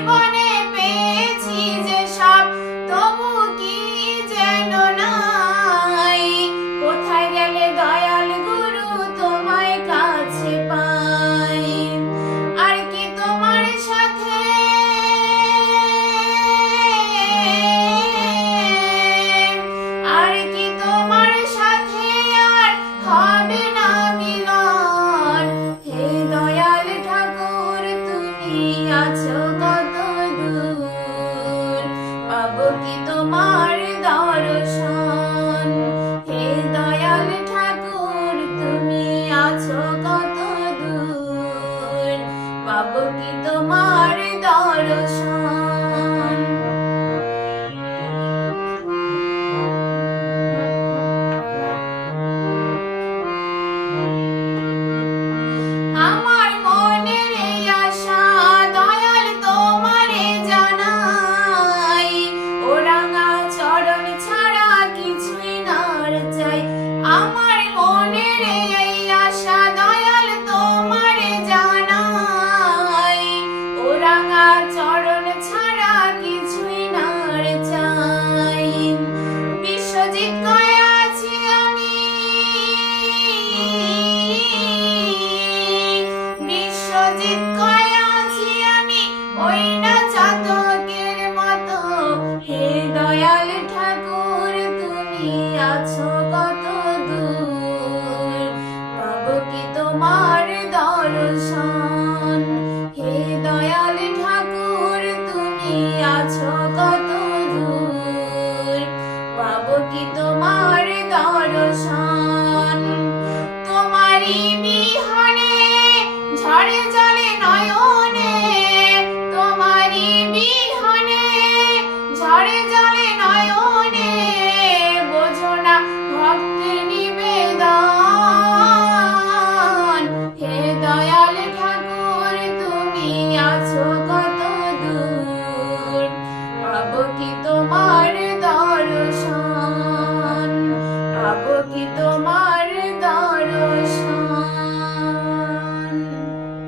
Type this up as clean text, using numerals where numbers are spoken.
জীবনে পেয়েছি যে সব, তবু কি যেন নাই। কোথায় গেলে দয়াল গুরু তোমায় কাছে পাই। আর কি তোমার সাথে আর কি তোমার সাথে আর হবে না মিলন। হে দয়াল ঠাকুর তুমি আছো কত দূর, পাবো কি তোমার দর্শন। হে দয়াল ঠাকুর তুমি আছো কত দূর, পাবো কি তোমার দর্শন। আমার মনের এই আশা দয়াল তোমারে জানাই, ও রাঙা চরণ ছাড়া কিছুই নার চাই। আমার মনের এই আশা দয়াল তোমারে জানাই, ও রাঙা চরণ ছাড়া কিছুই নার চাই। বিশ্বজিৎ কয়ে আছি আমি, বিশ্বজিৎ